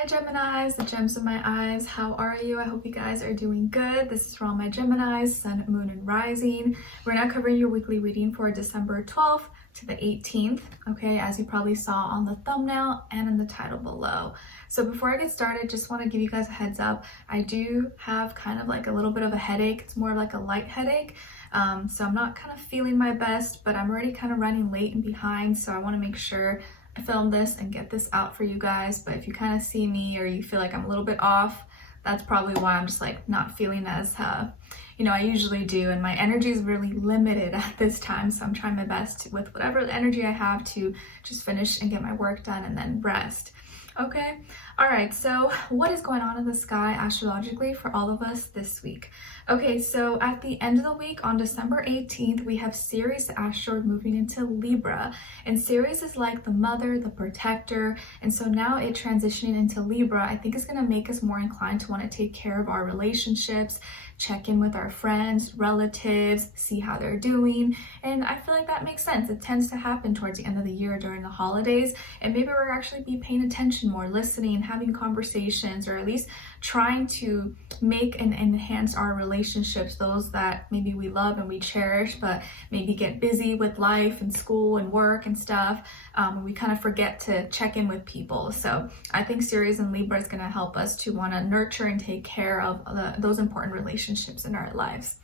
Hi Geminis, the gems of my eyes. How are you? I hope you guys are doing good. This is for all my Geminis, sun, moon, and rising. We're now covering your weekly reading for December 12th to the 18th, okay, as you probably saw on the thumbnail and in the title below. So before I get started, just want to give you guys a heads up. I do have kind of like a little bit of a headache. It's more like a light headache. So I'm not kind of feeling my best, but I'm already kind of running late and behind. So I want to make sure I film this and get this out for you guys. But if you kind of see me or you feel like I'm a little bit off, that's probably why I'm just like not feeling as I usually do, and my energy is really limited at this time, so I'm trying my best with whatever energy I have to just finish and get my work done and then rest. Okay, all right, so what is going on in the sky astrologically for all of us this week? Okay, so at the end of the week on December 18th, we have Ceres asteroid moving into Libra, and Ceres is like the mother, the protector, and so now it transitioning into Libra, I think is going to make us more inclined to want to take care of our relationships, check in with our friends, relatives, see how they're doing, and I feel like that makes sense. It tends to happen towards the end of the year during the holidays, and maybe we're actually be paying attention more, listening, having conversations, or at least trying to make and enhance our relationships, those that maybe we love and we cherish, but maybe get busy with life and school and work and stuff. We kind of forget to check in with people. So I think Ceres and Libra is going to help us to want to nurture and take care of those important relationships in our lives.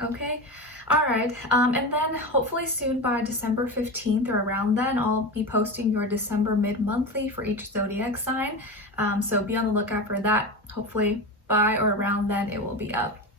Okay. All right, and then hopefully soon by December 15th or around then, I'll be posting your December mid-monthly for each zodiac sign. So be on the lookout for that. Hopefully by or around then it will be up.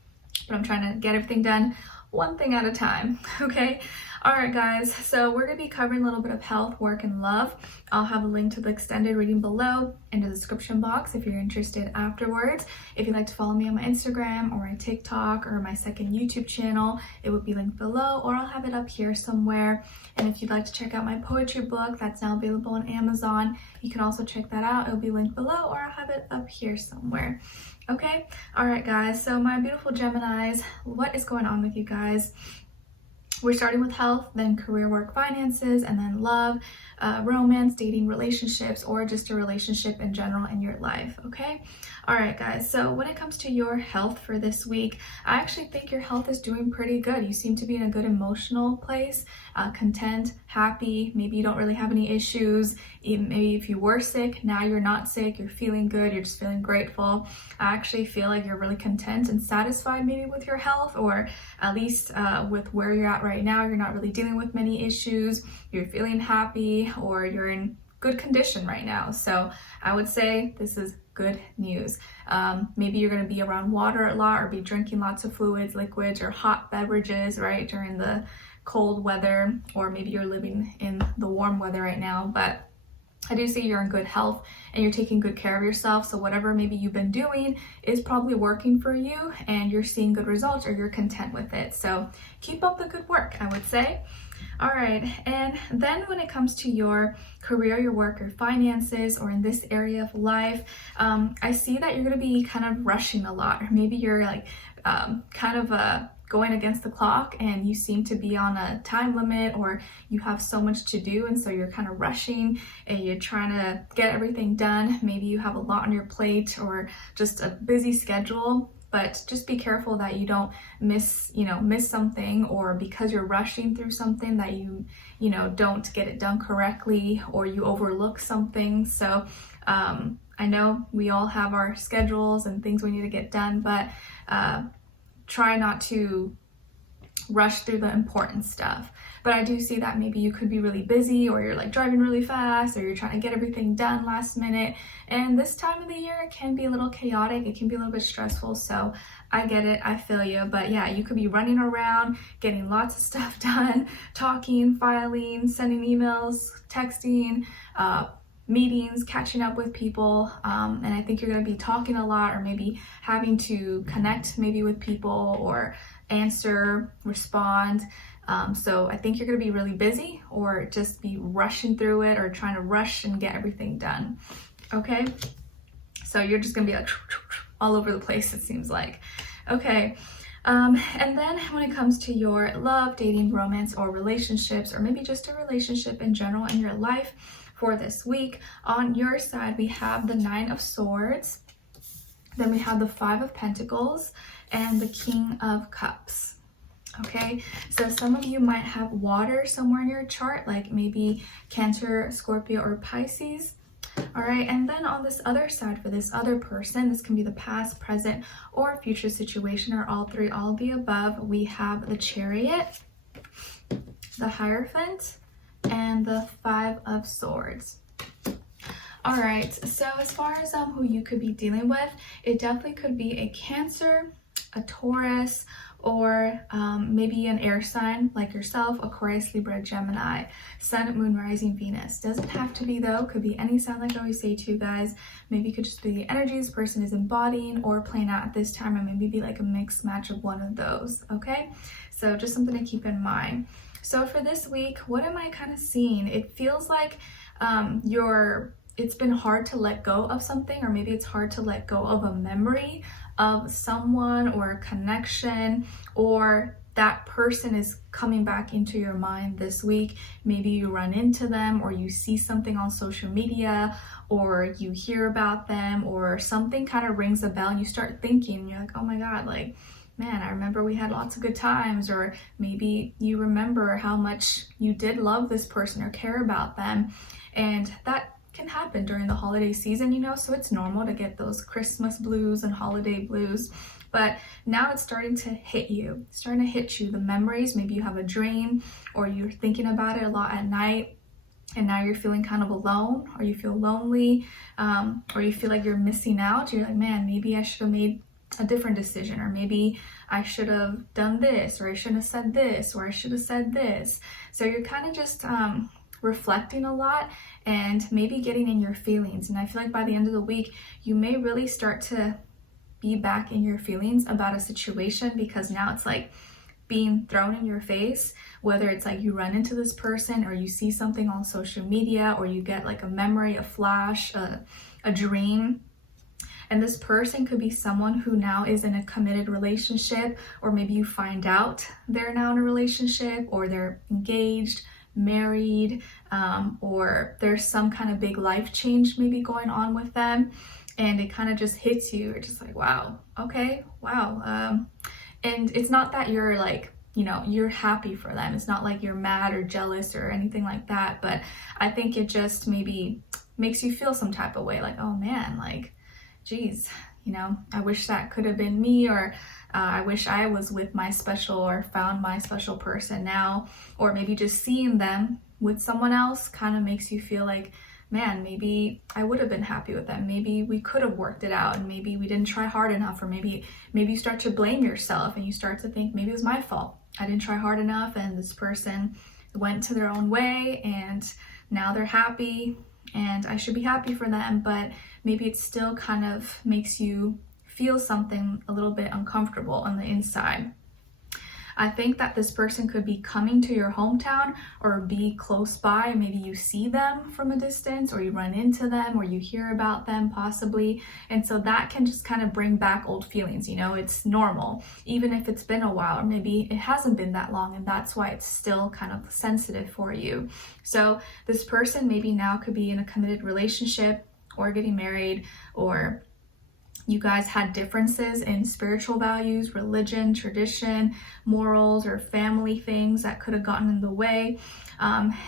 But I'm trying to get everything done one thing at a time, okay? All right, guys, so we're going to be covering a little bit of health, work, and love. I'll have a link to the extended reading below in the description box if you're interested afterwards. If you'd like to follow me on my Instagram or my TikTok or my second YouTube channel, it would be linked below, or I'll have it up here somewhere. And if you'd like to check out my poetry book, that's now available on Amazon, you can also check that out. It'll be linked below, or I'll have it up here somewhere. Okay, all right, guys, so my beautiful Geminis, what is going on with you guys? We're starting with health, then career, work, finances, and then love, romance, dating, relationships, or just a relationship in general in your life, okay? All right, guys, so when it comes to your health for this week, I actually think your health is doing pretty good. You seem to be in a good emotional place, content, happy. Maybe you don't really have any issues. Even maybe if you were sick, now you're not sick, you're feeling good, you're just feeling grateful. I actually feel like you're really content and satisfied maybe with your health, or at least with where you're at right now. You're not really dealing with many issues. You're feeling happy, or you're in good condition right now. So I would say this is good news. Maybe you're going to be around water a lot, or be drinking lots of fluids, liquids, or hot beverages, right, during the cold weather, or maybe you're living in the warm weather right now. But I do see you're in good health and you're taking good care of yourself. So whatever maybe you've been doing is probably working for you, and you're seeing good results, or you're content with it. So keep up the good work, I would say. All right, and then when it comes to your career, your work, your finances, or in this area of life, I see that you're going to be kind of rushing a lot, or maybe you're like going against the clock, and you seem to be on a time limit, or you have so much to do, and so you're kind of rushing and you're trying to get everything done. Maybe you have a lot on your plate, or just a busy schedule. But just be careful that you don't miss something, or because you're rushing through something that you don't get it done correctly, or you overlook something. So I know we all have our schedules and things we need to get done, but try not to rush through the important stuff. But I do see that maybe you could be really busy, or you're like driving really fast, or you're trying to get everything done last minute. And this time of the year, it can be a little chaotic. It can be a little bit stressful. So I get it. I feel you. But yeah, you could be running around, getting lots of stuff done, talking, filing, sending emails, texting, meetings, catching up with people, and I think you're going to be talking a lot, or maybe having to connect maybe with people, or answer, respond. So I think you're going to be really busy, or just be rushing through it, or trying to rush and get everything done. Okay, so you're just going to be like all over the place, it seems like. Okay. And then when it comes to your love, dating, romance, or relationships, or maybe just a relationship in general in your life, for this week. On your side, we have the Nine of Swords, then we have the Five of Pentacles, and the King of Cups. Okay, so some of you might have water somewhere in your chart, like maybe Cancer, Scorpio, or Pisces. All right, and then on this other side, for this other person, this can be the past, present, or future situation, or all three, all of the above. We have the Chariot, the Hierophant, and the Five of Swords. All right, so as far as who you could be dealing with, it definitely could be a Cancer, a Taurus, or maybe an air sign like yourself, Aquarius, Libra, Gemini, Sun, Moon, Rising, Venus. Doesn't have to be though, could be any sign like I always say to you guys. Maybe it could just be the energy this person is embodying or playing out at this time, or maybe be like a mixed match of one of those, okay? So just something to keep in mind. So for this week, what am I kind of seeing? It feels like it's been hard to let go of something, or maybe it's hard to let go of a memory of someone or a connection, or that person is coming back into your mind this week. Maybe you run into them, or you see something on social media, or you hear about them, or something kind of rings a bell and you start thinking, you're like, oh my God, like, man, I remember we had lots of good times. Or maybe you remember how much you did love this person or care about them. And that can happen during the holiday season, you know, so it's normal to get those Christmas blues and holiday blues. But now it's starting to hit you, the memories. Maybe you have a dream, or you're thinking about it a lot at night, and now you're feeling kind of alone, or you feel lonely, or you feel like you're missing out. You're like, man, maybe I should have made a different decision, or maybe I should have done this, or I shouldn't have said this, or I should have said this. So you're kind of just reflecting a lot and maybe getting in your feelings. And I feel like by the end of the week, you may really start to be back in your feelings about a situation, because now it's like being thrown in your face, whether it's like you run into this person, or you see something on social media, or you get like a memory, a flash, a dream. And this person could be someone who now is in a committed relationship, or maybe you find out they're now in a relationship, or they're engaged, married, or there's some kind of big life change maybe going on with them, and it kind of just hits you. You're just like, wow, okay, wow. And it's not that you're like, you know, you're happy for them. It's not like you're mad or jealous or anything like that, but I think it just maybe makes you feel some type of way, like, oh man, like, geez, you know, I wish that could have been me, or I wish I was with my special, or found my special person now. Or maybe just seeing them with someone else kind of makes you feel like, man, maybe I would have been happy with them. Maybe we could have worked it out, and maybe we didn't try hard enough. Or maybe you start to blame yourself, and you start to think, maybe it was my fault. I didn't try hard enough, and this person went to their own way, and now they're happy, and I should be happy for them. But maybe it still kind of makes you feel something a little bit uncomfortable on the inside. I think that this person could be coming to your hometown, or be close by. Maybe you see them from a distance, or you run into them, or you hear about them possibly. And so that can just kind of bring back old feelings. You know, it's normal, even if it's been a while, or maybe it hasn't been that long, and that's why it's still kind of sensitive for you. So this person maybe now could be in a committed relationship, or getting married, or you guys had differences in spiritual values, religion, tradition, morals, or family things that could have gotten in the way.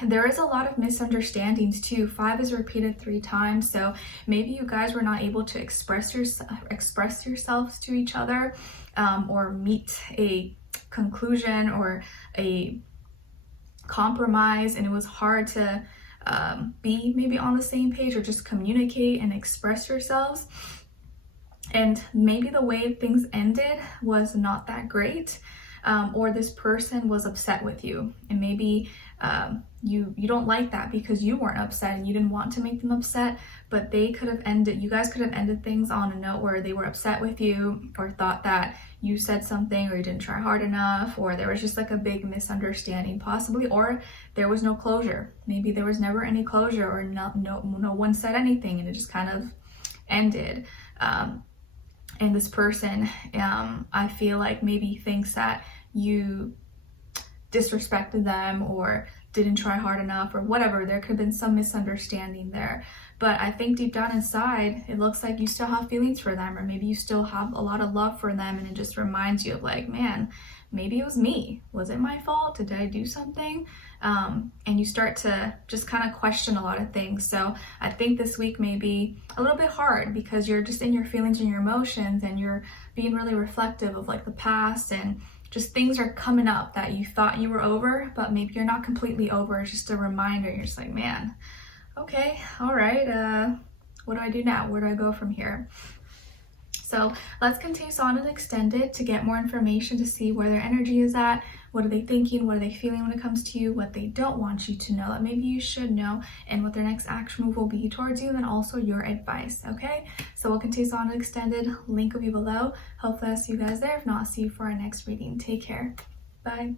There is a lot of misunderstandings too. 5 is repeated 3 times, so maybe you guys were not able to express yourselves to each other, or meet a conclusion or a compromise, and it was hard to be maybe on the same page, or just communicate and express yourselves. And maybe the way things ended was not that great, or this person was upset with you, and maybe you don't like that because you weren't upset and you didn't want to make them upset, but you guys could have ended things on a note where they were upset with you, or thought that you said something, or you didn't try hard enough, or there was just like a big misunderstanding possibly, or there was no closure. Maybe there was never any closure, or no one said anything, and it just kind of ended. And this person, I feel like maybe thinks that you disrespected them, or didn't try hard enough or whatever. There could have been some misunderstanding there. But I think deep down inside, it looks like you still have feelings for them, or maybe you still have a lot of love for them, and it just reminds you of like, man, maybe it was me. Was it my fault? Did I do something? And you start to just kind of question a lot of things. So I think this week may be a little bit hard because you're just in your feelings and your emotions, and you're being really reflective of like the past, and just things are coming up that you thought you were over, but maybe you're not completely over. It's just a reminder. You're just like, man, okay, all right, what do I do now? Where do I go from here? So let's continue on and extend it to get more information, to see where their energy is at. What are they thinking? What are they feeling when it comes to you? What they don't want you to know that maybe you should know, and what their next action move will be towards you, and then also your advice, okay? So we'll continue on and extended. Link will be below. Hopefully I'll see you guys there. If not, I'll see you for our next reading. Take care. Bye.